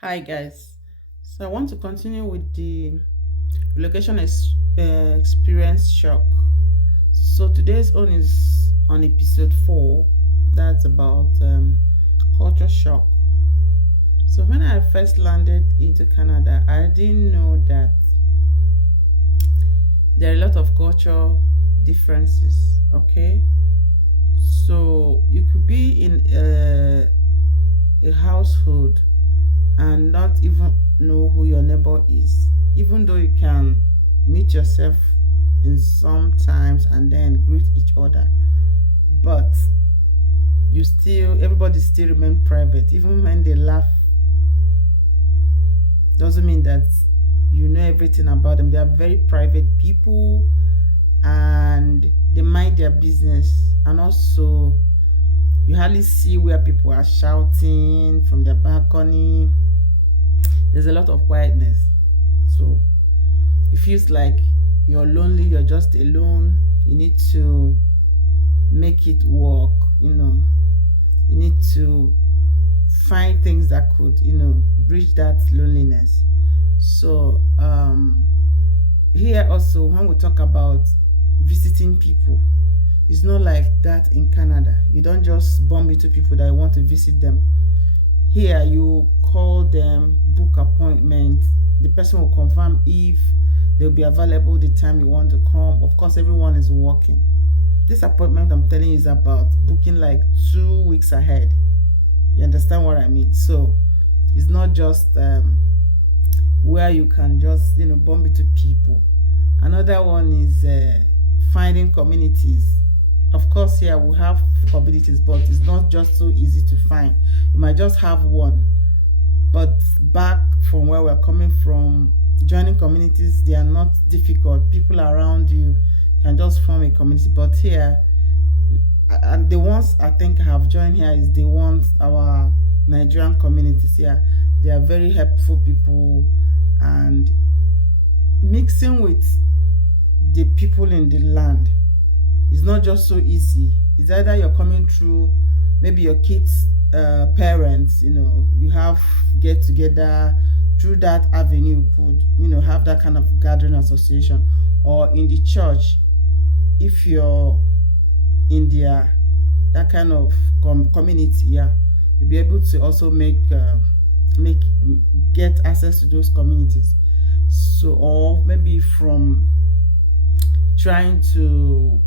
Hi guys. So I want to continue with the relocation experience shock. So today's own is on episode 4. That's about culture shock. So when I first landed into Canada, I didn't know that there are a lot of culture differences. Okay, so you could be in a household and not even know who your neighbor is, even though you can meet yourself in some times and then greet each other. But everybody still remain private. Even when they laugh, doesn't mean that you know everything about them. They are very private people and they mind their business. And also, you hardly see where people are shouting from their balcony. There's a lot of quietness. So it feels like you're lonely, you're just alone. You need to make it work, You need to find things that could, bridge that loneliness. So here also when we talk about visiting people, it's not like that in Canada. You don't just bump into people that want to visit them. Here you call them, book appointment. The person will confirm if they'll be available the time you want to come. Of course, everyone is working. This appointment I'm telling you is about booking like 2 weeks ahead. You understand what I mean? So it's not just where you can just bump into people. Another one is finding communities. Of course, here we have communities, but it's not just so easy to find. You might just have one, but back from where we're coming from, joining communities, they are not difficult. People around you can just form a community. But here, and the ones I think have joined here is the ones, our Nigerian communities here. They are very helpful people, and mixing with the people in the land is not just so easy. It's either you're coming through maybe your kids' parents, you have get together through that avenue, you could, have that kind of gathering association, or in the church, if you're in their that kind of community, yeah, you'll be able to also make get access to those communities. So, or maybe from trying to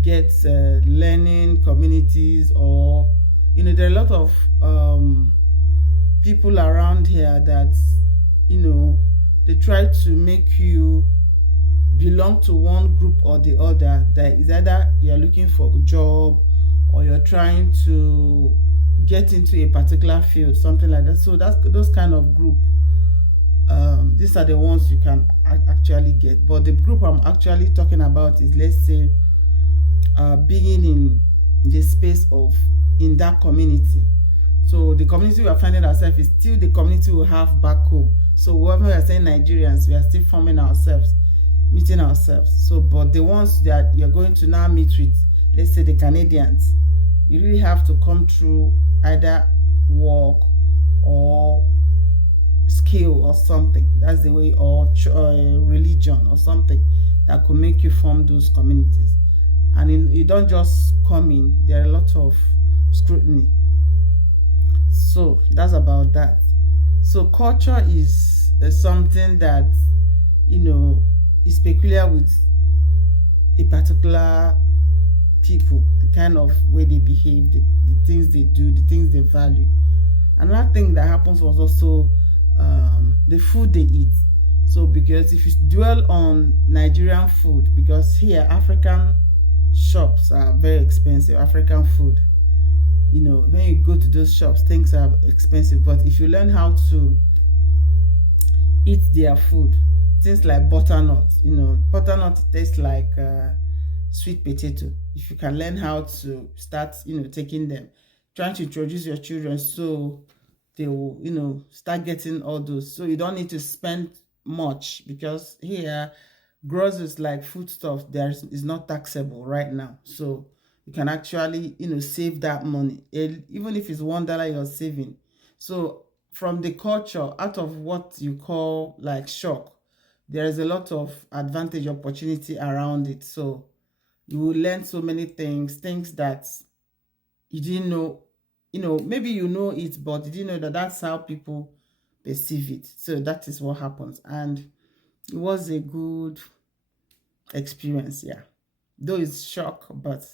get learning communities, or there are a lot of people around here that they try to make you belong to one group or the other. That is either you're looking for a job or you're trying to get into a particular field, something like that. So that's those kind of group. These are the ones you can actually get. But the group I'm actually talking about is, let's say, being in the space of in that community. So the community we are finding ourselves is still the community we have back home. So whoever we are saying Nigerians, we are still forming ourselves, meeting ourselves. So, but the ones that you're going to now meet with, let's say the Canadians, you really have to come through either work or skill or something. That's the way, or religion or something that could make you form those communities. And you don't just come in, there are a lot of scrutiny. So that's about that. So culture is something that is peculiar with a particular people, the kind of way they behave, the things they do, the things they value. Another thing that happens was also the food they eat. So because if you dwell on Nigerian food, because here African shops are very expensive, African food, when you go to those shops, things are expensive. But if you learn how to eat their food, things like butternut, butternut tastes like sweet potato. If you can learn how to start, taking them, trying to introduce your children, so they will, start getting all those. So you don't need to spend much, because here groceries like foodstuff there is not taxable right now. So you can actually save that money, even if it's $1 you're saving. So from the culture, out of what you call like shock, there is a lot of advantage, opportunity around it. So you will learn so many things that you didn't know. Maybe you know it, but you didn't know that that's how people perceive it. So that is what happens. And it was a good experience, yeah. Though it's shock, but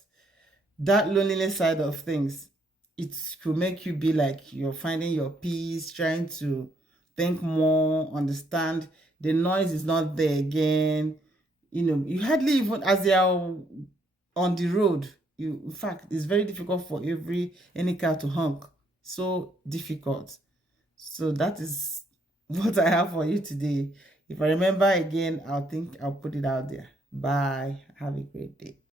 that loneliness side of things, it could make you be like you're finding your peace, trying to think more, understand. The noise is not there again. You hardly even, as they are on the road, in fact, it's very difficult for any car to honk. So difficult. So that is what I have for you today. If I remember again, I'll put it out there. Bye. Have a great day.